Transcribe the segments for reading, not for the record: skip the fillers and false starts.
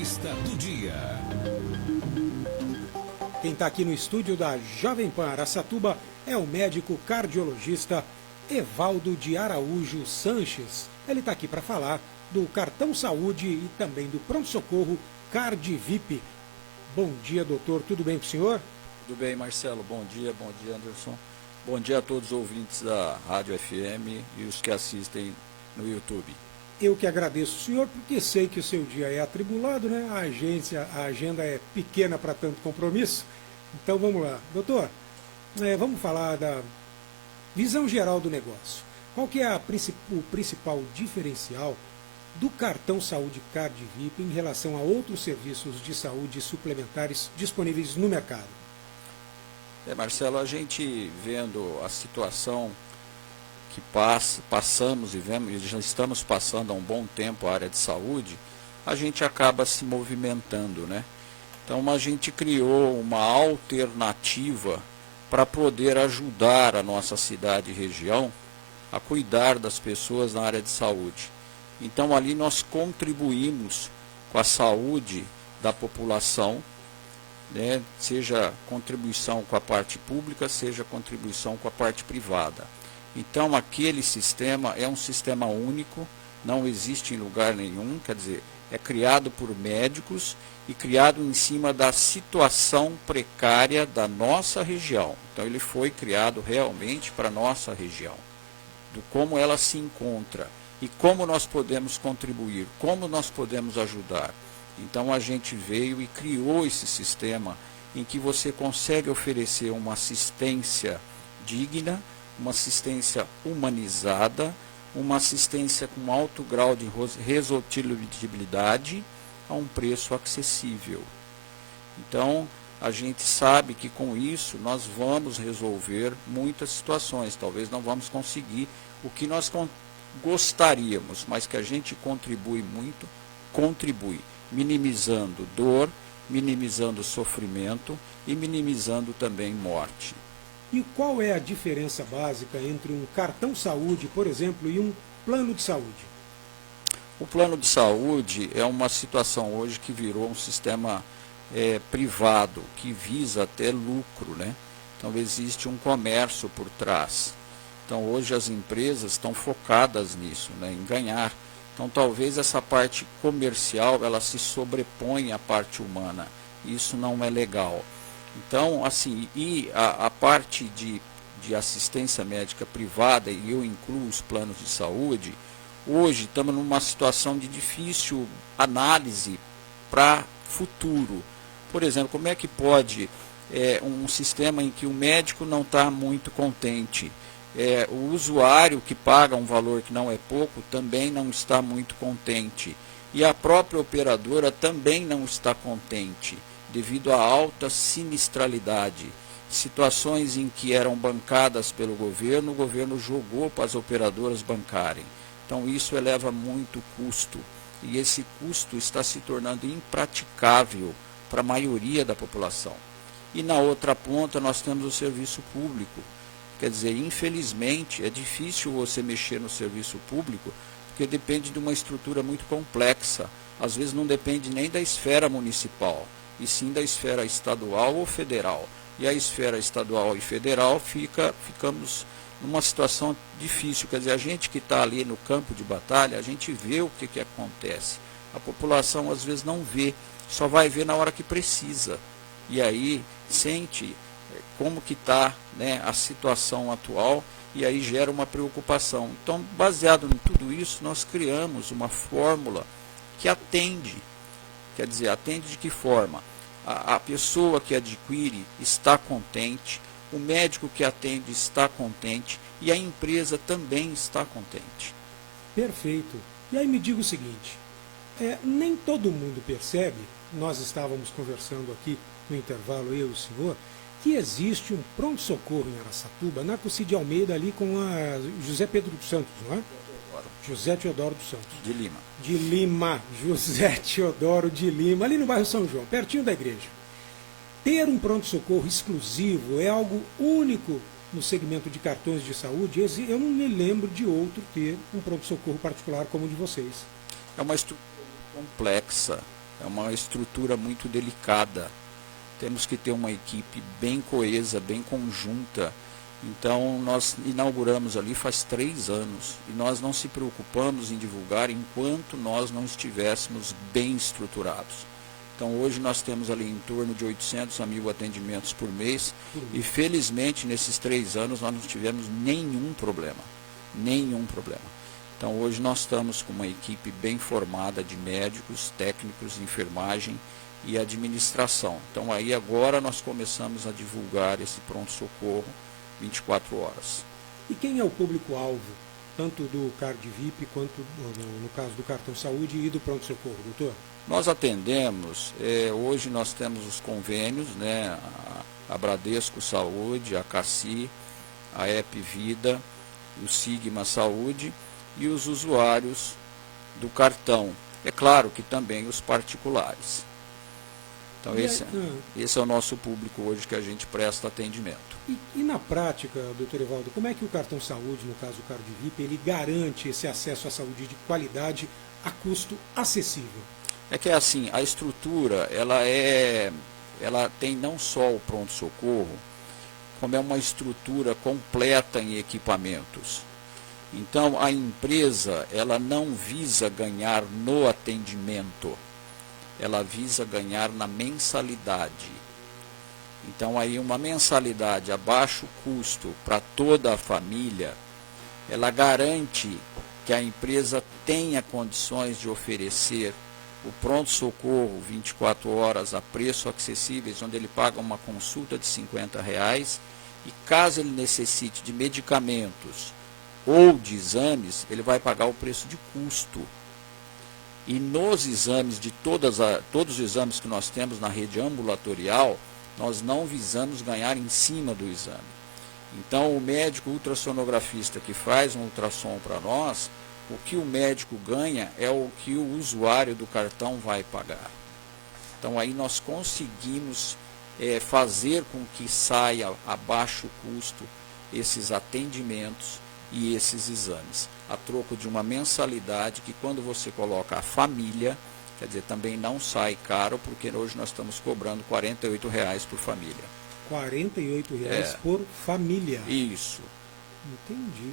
Cardiologista do Dia. Quem está aqui no estúdio da Jovem Pan Araçatuba é o médico cardiologista Evaldo de Araújo Sanches. Ele está aqui para falar do cartão saúde e também do pronto-socorro CardVip. Bom dia, doutor. Tudo bem com o senhor? Tudo bem, Marcelo. Bom dia, Anderson. Bom dia a todos os ouvintes da Rádio FM e os que assistem no YouTube. Eu que agradeço o senhor, porque sei que o seu dia é atribulado, né? A agenda é pequena para tanto compromisso. Então vamos lá. Doutor, vamos falar da visão geral do negócio. Qual que é o principal diferencial do cartão saúde CardVip em relação a outros serviços de saúde suplementares disponíveis no mercado? Marcelo, a gente vendo a situação que passamos e vemos, e já estamos passando há um bom tempo a área de saúde, a gente acaba se movimentando, né? Então a gente criou uma alternativa para poder ajudar a nossa cidade e região a cuidar das pessoas na área de saúde. Então ali nós contribuímos com a saúde da população, né? Seja contribuição com a parte pública, seja contribuição com a parte privada. Então aquele sistema é um sistema único, não existe em lugar nenhum, quer dizer, é criado por médicos e criado em cima da situação precária da nossa região. Então ele foi criado realmente para a nossa região, do como ela se encontra e como nós podemos contribuir, como nós podemos ajudar. Então a gente veio e criou esse sistema em que você consegue oferecer uma assistência digna, uma assistência humanizada, uma assistência com alto grau de resolutibilidade a um preço acessível. Então, a gente sabe que com isso nós vamos resolver muitas situações. Talvez não vamos conseguir o que nós gostaríamos, mas que a gente contribui muito, minimizando dor, minimizando sofrimento e minimizando também morte. E qual é a diferença básica entre um cartão saúde, por exemplo, e um plano de saúde? O plano de saúde é uma situação hoje que virou um sistema privado, que visa até lucro, né? Então existe um comércio por trás. Então hoje as empresas estão focadas nisso, né? Em ganhar. Então talvez essa parte comercial ela se sobreponha à parte humana. Isso não é legal. Então, assim, e a parte de assistência médica privada, e eu incluo os planos de saúde, hoje estamos numa situação de difícil análise para futuro. Por exemplo, como é que pode um sistema em que o médico não está muito contente, o usuário que paga um valor que não é pouco também não está muito contente, e a própria operadora também não está contente, devido à alta sinistralidade. Situações em que eram bancadas pelo governo, o governo jogou para as operadoras bancarem. Então isso eleva muito custo, e esse custo está se tornando impraticável para a maioria da população. E na outra ponta nós temos o serviço público. Quer dizer, infelizmente é difícil você mexer no serviço público, porque depende de uma estrutura muito complexa. Às vezes não depende nem da esfera municipal, e sim da esfera estadual ou federal. E a esfera estadual e federal ficamos numa situação difícil. Quer dizer, a gente que está ali no campo de batalha, a gente vê o que acontece. A população às vezes não vê, só vai ver na hora que precisa. E aí sente como que está, né, a situação atual, e aí gera uma preocupação. Então, baseado em tudo isso, nós criamos uma fórmula que atende. Quer dizer, atende de que forma? A pessoa que adquire está contente, o médico que atende está contente e a empresa também está contente. Perfeito. E aí me diga o seguinte, nem todo mundo percebe, nós estávamos conversando aqui no intervalo, eu e o senhor, que existe um pronto-socorro em Araçatuba, na Cucy de Almeida, ali com a José Pedro dos Santos, não é? José Teodoro dos Santos. De Lima. De Lima, José Teodoro de Lima, ali no bairro São João, pertinho da igreja. Ter um pronto-socorro exclusivo é algo único no segmento de cartões de saúde. Eu não me lembro de outro ter um pronto-socorro particular como o de vocês. É uma estrutura complexa, É uma estrutura muito delicada. Temos que ter uma equipe bem coesa, bem conjunta. Então, nós inauguramos ali faz 3 anos e nós não se preocupamos em divulgar enquanto nós não estivéssemos bem estruturados. Então, hoje nós temos ali em torno de 800 a 1.000 atendimentos por mês e, felizmente, nesses 3 anos nós não tivemos nenhum problema. Nenhum problema. Então, hoje nós estamos com uma equipe bem formada de médicos, técnicos, enfermagem e administração. Então, aí agora nós começamos a divulgar esse pronto-socorro 24 horas. E quem é o público-alvo, tanto do Card VIP quanto, no caso do cartão saúde e do pronto-socorro, doutor? Nós atendemos, hoje nós temos os convênios, né, a Bradesco Saúde, a Cassi, a Epvida, o Sigma Saúde e os usuários do cartão. É claro que também os particulares. Então esse é o nosso público hoje que a gente presta atendimento. E na prática, doutor Evaldo, como é que o cartão saúde, no caso o Card VIP, ele garante esse acesso à saúde de qualidade a custo acessível? É que assim, a estrutura, ela tem não só o pronto-socorro, como é uma estrutura completa em equipamentos. Então, a empresa, ela não visa ganhar no atendimento, ela visa ganhar na mensalidade. Então, aí uma mensalidade a baixo custo para toda a família, ela garante que a empresa tenha condições de oferecer o pronto-socorro 24 horas a preço acessíveis, onde ele paga uma consulta de R$50 e caso ele necessite de medicamentos ou de exames, ele vai pagar o preço de custo. E nos exames, todos os exames que nós temos na rede ambulatorial, nós não visamos ganhar em cima do exame. Então, o médico ultrassonografista que faz um ultrassom para nós, o que o médico ganha é o que o usuário do cartão vai pagar. Então, aí nós conseguimos fazer com que saia a baixo custo esses atendimentos e esses exames, a troco de uma mensalidade que, quando você coloca a família, quer dizer, também não sai caro, porque hoje nós estamos cobrando R$48 por família. R$48 por família? Isso. Entendi.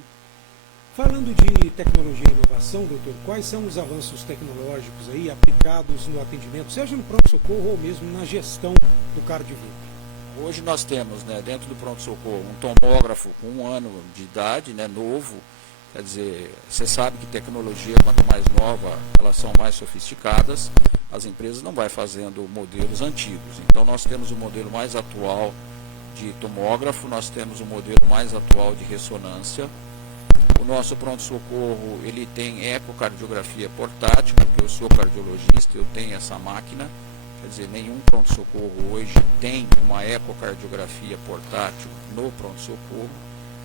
Falando de tecnologia e inovação, doutor, quais são os avanços tecnológicos aí aplicados no atendimento, seja no pronto-socorro ou mesmo na gestão do Card VIP? Hoje nós temos, né, dentro do pronto-socorro, um tomógrafo com 1 ano de idade, né, novo. Quer dizer, você sabe que tecnologia, quanto mais nova, elas são mais sofisticadas. As empresas não vão fazendo modelos antigos. Então, nós temos o modelo mais atual de tomógrafo, nós temos o modelo mais atual de ressonância. O nosso pronto-socorro, ele tem ecocardiografia portátil, porque eu sou cardiologista, eu tenho essa máquina. Quer dizer, nenhum pronto-socorro hoje tem uma ecocardiografia portátil no pronto-socorro.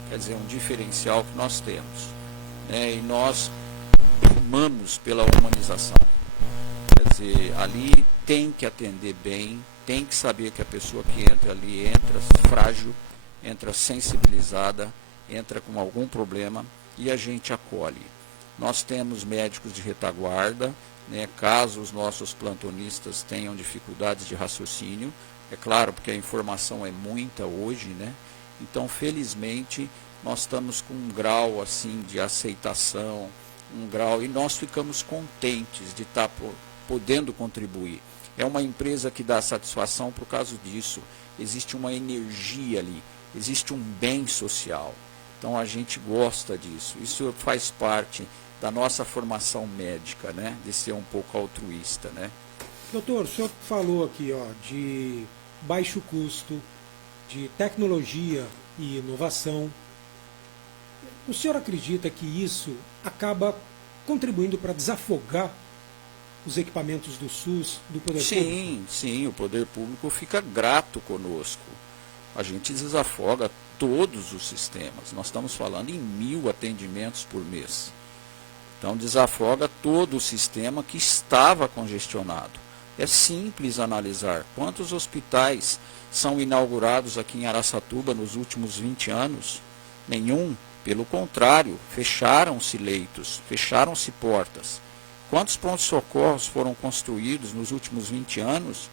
Quer dizer, um diferencial que nós temos. E nós primamos pela humanização. Quer dizer, ali tem que atender bem, tem que saber que a pessoa que entra ali entra frágil, entra sensibilizada, entra com algum problema e a gente acolhe. Nós temos médicos de retaguarda, né, caso os nossos plantonistas tenham dificuldades de raciocínio, é claro, porque a informação é muita hoje, né? Então, felizmente, nós estamos com um grau assim de aceitação, e nós ficamos contentes de estar podendo contribuir. É uma empresa que dá satisfação por causa disso. Existe uma energia ali, existe um bem social. Então, a gente gosta disso. Isso faz parte da nossa formação médica, né? De ser um pouco altruísta, né? Doutor, o senhor falou aqui, de baixo custo, de tecnologia e inovação. O senhor acredita que isso acaba contribuindo para desafogar os equipamentos do SUS, do Poder Público? Sim, o Poder Público fica grato conosco. A gente desafoga todos os sistemas. Nós estamos falando em 1.000 atendimentos por mês. Então, desafoga todo o sistema que estava congestionado. É simples analisar quantos hospitais são inaugurados aqui em Araçatuba nos últimos 20 anos. Nenhum. Pelo contrário, fecharam-se leitos, fecharam-se portas. Quantos prontos-socorros foram construídos nos últimos 20 anos?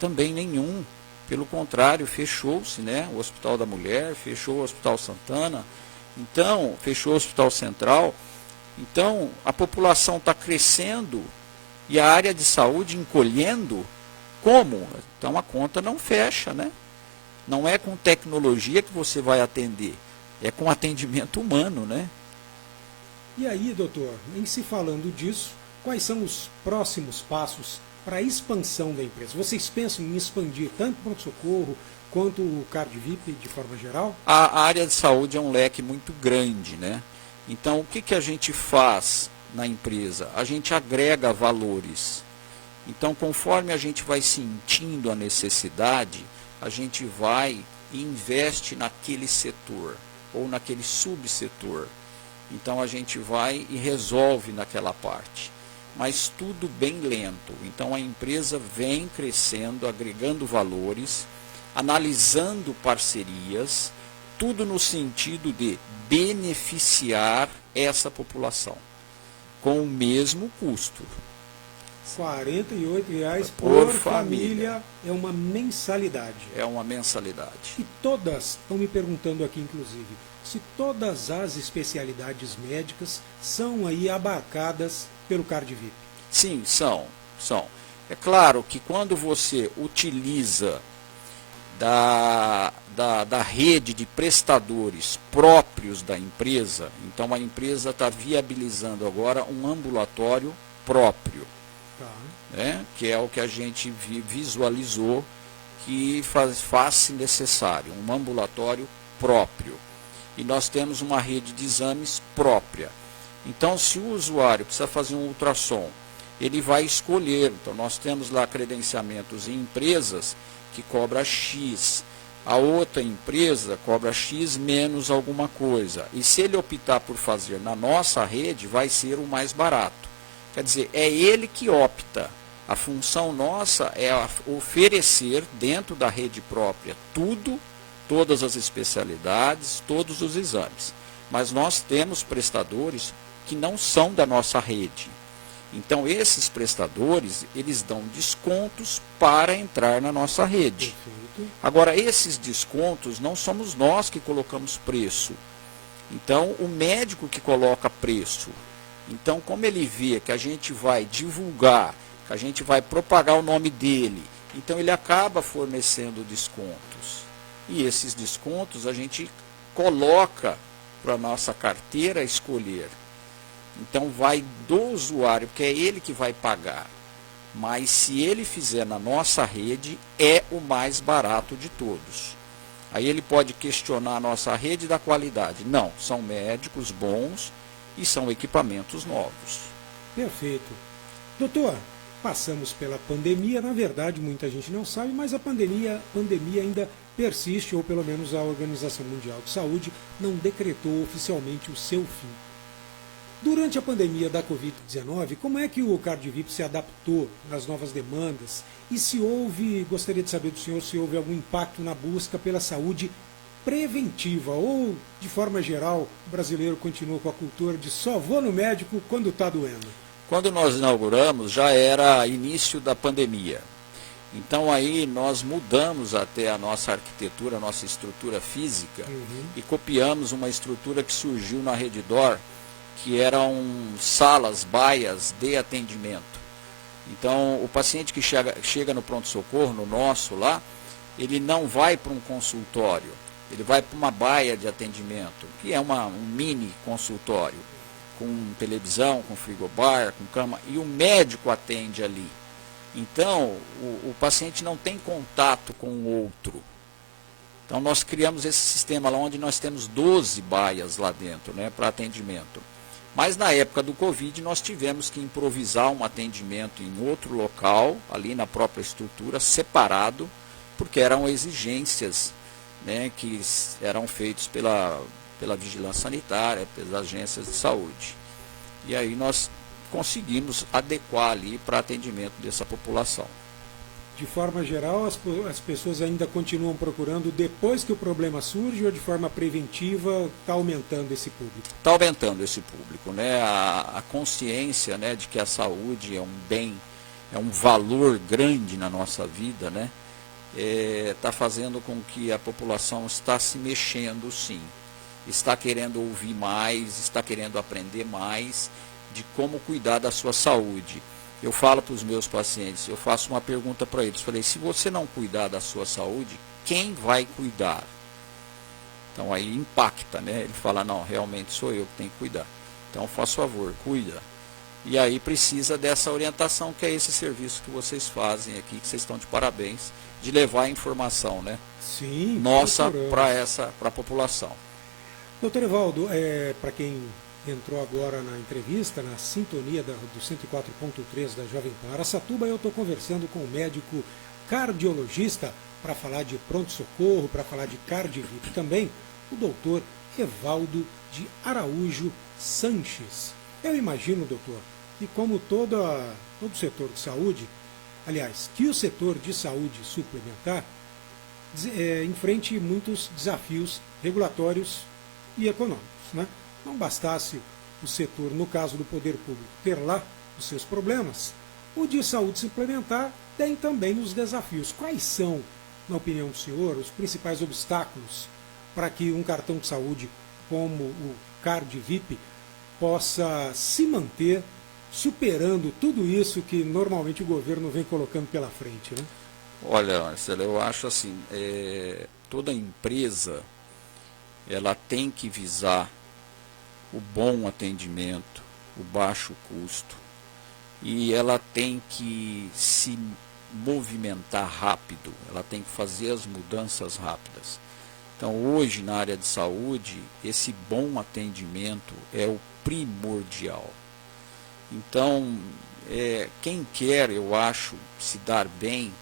Também nenhum. Pelo contrário, fechou-se, né? O Hospital da Mulher, fechou o Hospital Santana, então, fechou o Hospital Central. Então, a população está crescendo e a área de saúde encolhendo. Como? Então, a conta não fecha, né? Não é com tecnologia que você vai atender, é com atendimento humano, né? E aí, doutor, em se falando disso, quais são os próximos passos para a expansão da empresa? Vocês pensam em expandir tanto o pronto-socorro quanto o CardVip de forma geral? A área de saúde é um leque muito grande, né? Então, o que a gente faz na empresa? A gente agrega valores. Então, conforme a gente vai sentindo a necessidade, a gente vai e investe naquele setor ou naquele subsetor. Então, a gente vai e resolve naquela parte. Mas tudo bem lento. Então, a empresa vem crescendo, agregando valores, analisando parcerias, tudo no sentido de beneficiar essa população com o mesmo custo. R$ 48,00 Por por família. família é uma mensalidade. É uma mensalidade. E todas, estão me perguntando aqui inclusive, se todas as especialidades médicas são aí abarcadas pelo CardVip. Sim, são. É claro que quando você utiliza da rede de prestadores próprios da empresa, então a empresa está viabilizando agora um ambulatório próprio, Tá. né, que é o que a gente visualizou que faz necessário, um ambulatório próprio. E nós temos uma rede de exames própria. Então, se o usuário precisa fazer um ultrassom, ele vai escolher. Então, nós temos lá credenciamentos em empresas que cobra X. A outra empresa cobra X menos alguma coisa. E se ele optar por fazer na nossa rede, vai ser o mais barato. Quer dizer, é ele que opta. A função nossa é oferecer dentro da rede própria tudo, todas as especialidades, todos os exames. Mas nós temos prestadores que não são da nossa rede. Então, esses prestadores, eles dão descontos para entrar na nossa rede. Perfeito. Agora, esses descontos não somos nós que colocamos preço. Então, o médico que coloca preço. Então, como ele vê que a gente vai divulgar, que a gente vai propagar o nome dele, então ele acaba fornecendo descontos. E esses descontos a gente coloca para a nossa carteira escolher. Então vai do usuário, porque é ele que vai pagar. Mas se ele fizer na nossa rede, é o mais barato de todos. Aí ele pode questionar a nossa rede da qualidade. Não, são médicos bons e são equipamentos novos. Perfeito. Doutor, passamos pela pandemia, na verdade muita gente não sabe, mas a pandemia ainda persiste, ou pelo menos a Organização Mundial de Saúde não decretou oficialmente o seu fim. Durante a pandemia da Covid-19, como é que o CardVip se adaptou nas novas demandas? E se houve, gostaria de saber do senhor, se houve algum impacto na busca pela saúde preventiva, ou, de forma geral, o brasileiro continua com a cultura de só vou no médico quando está doendo? Quando nós inauguramos, já era início da pandemia. Então aí nós mudamos até a nossa arquitetura, a nossa estrutura física, e copiamos uma estrutura que surgiu na Redditor, que eram salas, baias de atendimento. Então, o paciente que chega no pronto-socorro, no nosso lá, ele não vai para um consultório, ele vai para uma baia de atendimento, que é um mini consultório, com televisão, com frigobar, com cama, e o médico atende ali. Então, o paciente não tem contato com o outro. Então, nós criamos esse sistema lá onde nós temos 12 baias lá dentro, né, para atendimento. Mas na época do Covid nós tivemos que improvisar um atendimento em outro local, ali na própria estrutura, separado, porque eram exigências, né, que eram feitas pela vigilância sanitária, pelas agências de saúde. E aí nós conseguimos adequar ali para atendimento dessa população. de forma geral, as pessoas ainda continuam procurando depois que o problema surge ou de forma preventiva está aumentando esse público? Está aumentando esse público, né? A consciência, né, de que a saúde é um bem, é um valor grande na nossa vida, né? Está fazendo com que a população está se mexendo, sim. Está querendo ouvir mais, está querendo aprender mais de como cuidar da sua saúde. Eu falo para os meus pacientes, eu faço uma pergunta para eles, falei, se você não cuidar da sua saúde, quem vai cuidar? Então aí impacta, né? Ele fala, não, realmente sou eu que tenho que cuidar. Então, faz favor, cuida. E aí precisa dessa orientação, que é esse serviço que vocês fazem aqui, que vocês estão de parabéns, de levar a informação, né? Sim, Nossa para a população. Doutor Evaldo, para quem entrou agora na entrevista, na sintonia do 104.3 da Jovem Pan Araçatuba, eu estou conversando com o médico cardiologista para falar de pronto-socorro, para falar de Cardivip também, o doutor Evaldo de Araújo Sanches. Eu imagino, doutor, que como todo o setor de saúde, aliás, que o setor de saúde suplementar enfrente muitos desafios regulatórios e econômicos, né? Não bastasse o setor, no caso do poder público, ter lá os seus problemas, o de saúde suplementar tem também os desafios. Quais são, na opinião do senhor, os principais obstáculos para que um cartão de saúde como o Cardivip possa se manter superando tudo isso que normalmente o governo vem colocando pela frente, né? Olha, Marcelo, eu acho assim, toda empresa ela tem que visar o bom atendimento, o baixo custo, e ela tem que se movimentar rápido, ela tem que fazer as mudanças rápidas. Então, hoje, na área de saúde, esse bom atendimento é o primordial. Então, quem quer, eu acho, se dar bem,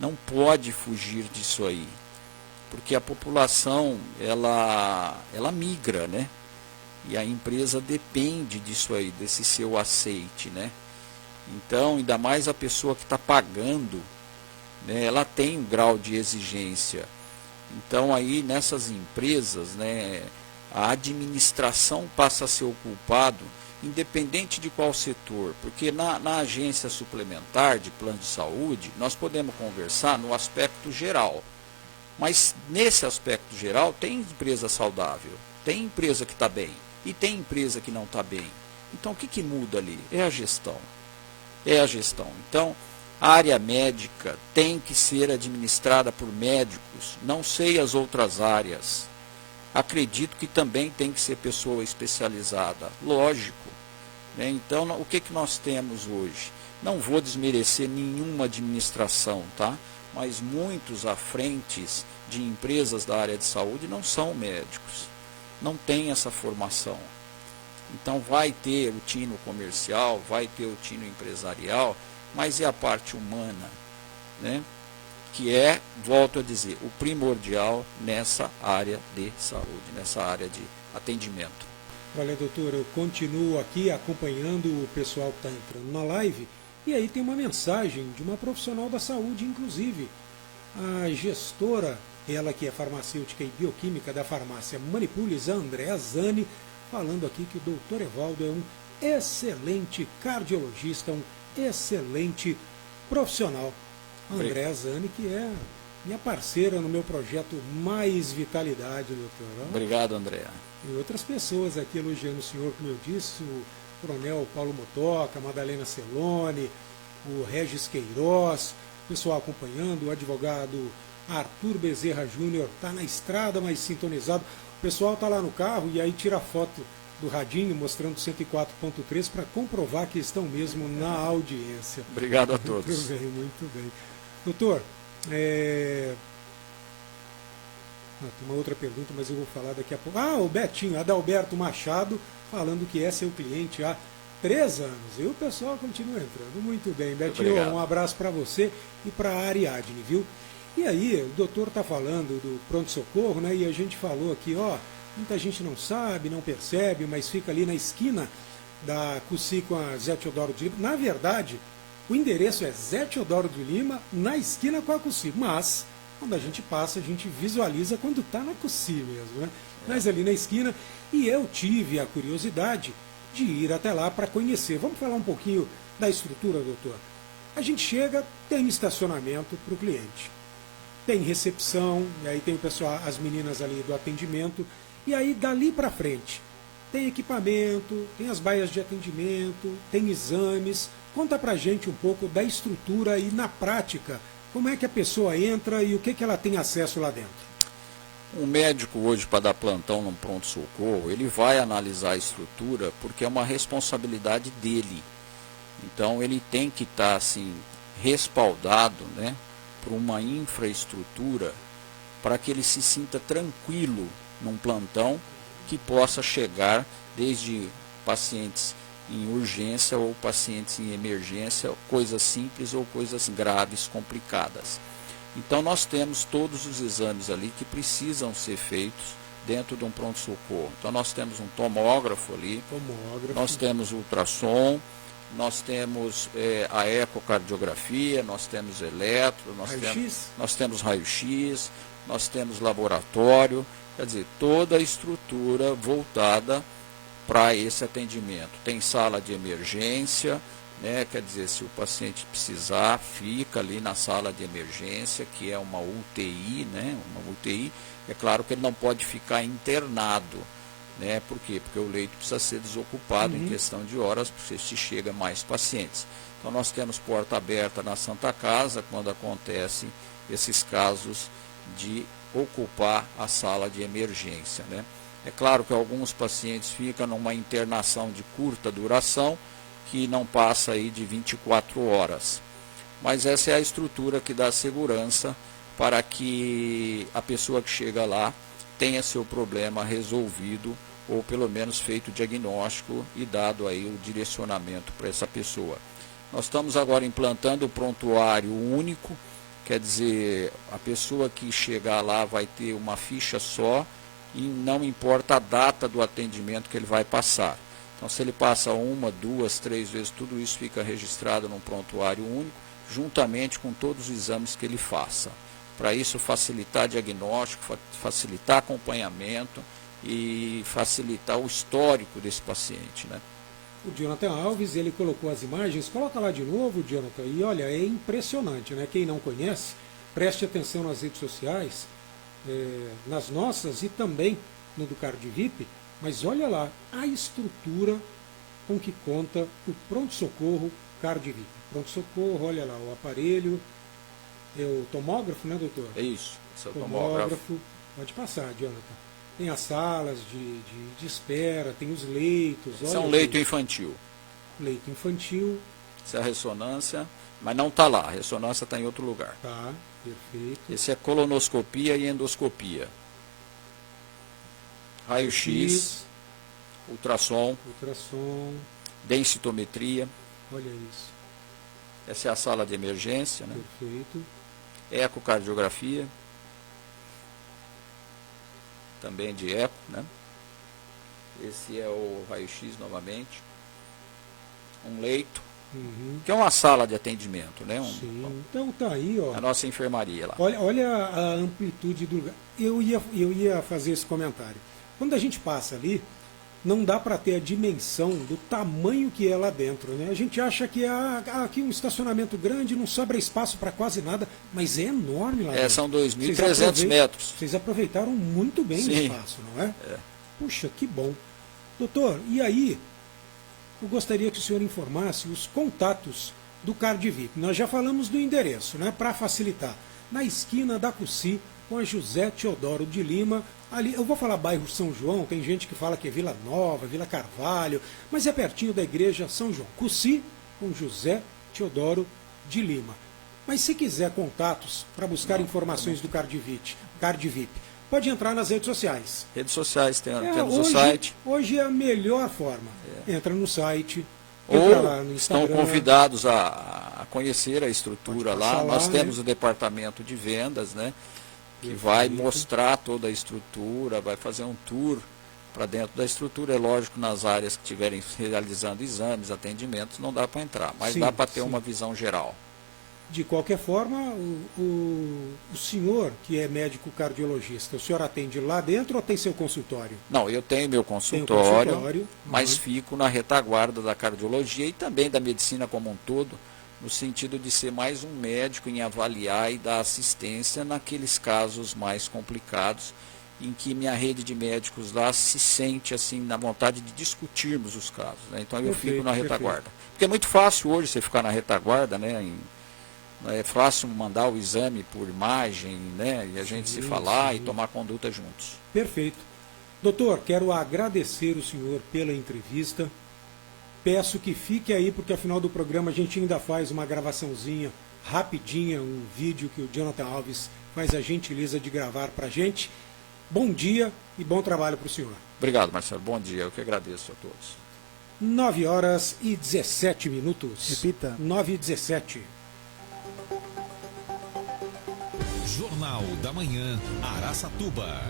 não pode fugir disso aí, porque a população, ela migra, né? E a empresa depende disso aí, desse seu aceite, né? Então, ainda mais a pessoa que está pagando, né, ela tem um grau de exigência. Então, aí nessas empresas, né, a administração passa a ser o culpado, independente de qual setor, porque na agência suplementar de plano de saúde, nós podemos conversar no aspecto geral. Mas nesse aspecto geral, tem empresa saudável, tem empresa que está bem, e tem empresa que não está bem. Então, o que muda ali? É a gestão. É a gestão. Então, a área médica tem que ser administrada por médicos. Não sei as outras áreas. Acredito que também tem que ser pessoa especializada. Lógico. Né? Então, o que nós temos hoje? Não vou desmerecer nenhuma administração, tá? Mas muitos à frentes de empresas da área de saúde não são médicos. Não tem essa formação. Então vai ter o tino comercial, vai ter o tino empresarial, mas é a parte humana, né? Que volto a dizer, o primordial nessa área de saúde, nessa área de atendimento. Olha, doutor, eu continuo aqui acompanhando o pessoal que está entrando na live, e aí tem uma mensagem de uma profissional da saúde, inclusive, a gestora, ela que é farmacêutica e bioquímica da farmácia Manipules, a Andréa Zani, falando aqui que o doutor Evaldo é um excelente cardiologista, um excelente profissional. A Andréa Zani, que é minha parceira no meu projeto Mais Vitalidade, doutor. Obrigado, Andréa. E outras pessoas aqui elogiando o senhor, como eu disse, o coronel Paulo Motoca, a Madalena Celone, o Regis Queiroz, o pessoal acompanhando, o advogado Arthur Bezerra Júnior está na estrada, mas sintonizado. O pessoal está lá no carro e aí tira a foto do radinho mostrando 104.3 para comprovar que estão mesmo na audiência. Obrigado a todos. Muito bem, muito bem. Doutor, tem uma outra pergunta, mas eu vou falar daqui a pouco. O Betinho, Adalberto Machado, falando que é seu cliente há 3 anos. E o pessoal continua entrando. Muito bem, Betinho, obrigado. Um abraço para você e para a Ariadne, viu? E aí, o doutor está falando do pronto-socorro, né? E a gente falou aqui, muita gente não sabe, não percebe, mas fica ali na esquina da Cusí com a Zé Teodoro de Lima. Na verdade, O endereço é Zé Teodoro de Lima, na esquina com a Cusci. Mas, quando a gente passa, a gente visualiza quando está na Cusci mesmo, né? Mas ali na esquina. E eu tive a curiosidade de ir até lá para conhecer. Vamos falar um pouquinho da estrutura, doutor? A gente chega, tem estacionamento para o cliente. Tem recepção, e aí tem o pessoal, as meninas ali do atendimento. E aí, dali para frente, tem equipamento, tem as baias de atendimento, tem exames. Conta pra gente um pouco da estrutura e na prática, como é que a pessoa entra e o que ela tem acesso lá dentro. Um médico hoje, para dar plantão num pronto-socorro, ele vai analisar a estrutura porque é uma responsabilidade dele. Então ele tem que estar assim, respaldado, né, por uma infraestrutura para que ele se sinta tranquilo num plantão que possa chegar desde pacientes em urgência ou pacientes em emergência, coisas simples ou coisas graves, complicadas. Então nós temos todos os exames ali que precisam ser feitos dentro de um pronto-socorro. Então nós temos um tomógrafo ali, nós temos ultrassom, nós temos a ecocardiografia, nós temos eletro, nós temos raio-x, nós temos laboratório, quer dizer, toda a estrutura voltada para esse atendimento. Tem sala de emergência, né? Quer dizer, se o paciente precisar, fica ali na sala de emergência, que é uma UTI, né? Uma UTI. É claro que ele não pode ficar internado, né? Por quê? Porque o leito precisa ser desocupado em questão de horas, porque se chega mais pacientes. Então nós temos porta aberta na Santa Casa, quando acontecem esses casos de ocupar a sala de emergência, né? É claro que alguns pacientes ficam numa internação de curta duração, que não passa aí de 24 horas. Mas essa é a estrutura que dá segurança para que a pessoa que chega lá tenha seu problema resolvido, ou pelo menos feito o diagnóstico e dado aí o direcionamento para essa pessoa. Nós estamos agora implantando o prontuário único, quer dizer, a pessoa que chegar lá vai ter uma ficha só, e não importa a data do atendimento que ele vai passar. Então, se ele passa 1, 2, 3 vezes, tudo isso fica registrado num prontuário único, juntamente com todos os exames que ele faça. Para isso, facilitar diagnóstico, facilitar acompanhamento e facilitar o histórico desse paciente, né? O Jonathan Alves, ele colocou as imagens, coloca lá de novo, Jonathan, e olha, é impressionante, né? Quem não conhece, preste atenção nas redes sociais, nas nossas e também no do CardVip, mas olha lá a estrutura com que conta o pronto-socorro CardVip. Pronto-socorro, olha lá o aparelho, é o tomógrafo, né, doutor? É isso, esse é o tomógrafo. Pode passar, Jonathan. Tem as salas de espera, tem os leitos. Esse é um leito infantil. Leito infantil. Essa é a ressonância, mas não está lá, a ressonância está em outro lugar. Tá. Perfeito. Esse é colonoscopia e endoscopia. Raio-X, ultrassom, densitometria. Olha isso. Essa é a sala de emergência, né? Perfeito. Ecocardiografia. Também de eco, né? Esse é o raio-X novamente. Um leito. Que é uma sala de atendimento, né? Sim. Então tá aí, ó. A nossa enfermaria lá. Olha a amplitude do lugar. Eu ia fazer esse comentário. Quando a gente passa ali, não dá para ter a dimensão do tamanho que é lá dentro, né? A gente acha que aqui um estacionamento grande, não sobra espaço para quase nada, mas é enorme lá dentro. São 2.300 metros. Vocês aproveitaram muito bem o espaço, não é? Puxa, que bom. Doutor, e aí, eu gostaria que o senhor informasse os contatos do CardVip. Nós já falamos do endereço, né, para facilitar. Na esquina da Cusci, com a José Teodoro de Lima. Ali, eu vou falar bairro São João, tem gente que fala que é Vila Nova, Vila Carvalho, mas é pertinho da igreja São João. Cusci, com José Teodoro de Lima. Mas se quiser contatos para buscar informações do CardVip, pode entrar nas redes sociais. Redes sociais, temos o site. Hoje é a melhor forma. Entra no site, ou lá no Instagram. Estão convidados a conhecer a estrutura lá. Nós temos o departamento de vendas, né, que vai mostrar toda a estrutura, vai fazer um tour para dentro da estrutura. É lógico, nas áreas que estiverem realizando exames, atendimentos, não dá para entrar, mas Sim, dá para ter sim. uma visão geral. De qualquer forma, o senhor, que é médico cardiologista, o senhor atende lá dentro ou tem seu consultório? Não, eu tenho meu Tem o consultório, mas uhum. fico na retaguarda da cardiologia e também da medicina como um todo, no sentido de ser mais um médico em avaliar e dar assistência naqueles casos mais complicados, em que minha rede de médicos lá se sente assim na vontade de discutirmos os casos, né? Então eu Perfeito, fico na retaguarda. perfeito. Porque é muito fácil hoje você ficar na retaguarda, né? É fácil mandar o exame por imagem, né? E a gente se falar Sim. e tomar conduta juntos. Perfeito. Doutor, quero agradecer o senhor pela entrevista. Peço que fique aí, porque ao final do programa a gente ainda faz uma gravaçãozinha rapidinha, um vídeo que o Jonathan Alves faz a gentileza de gravar para a gente. Bom dia e bom trabalho para o senhor. Obrigado, Marcelo. Bom dia. Eu que agradeço a todos. 9h17. Repita. 9h17. Jornal da Manhã, Araçatuba.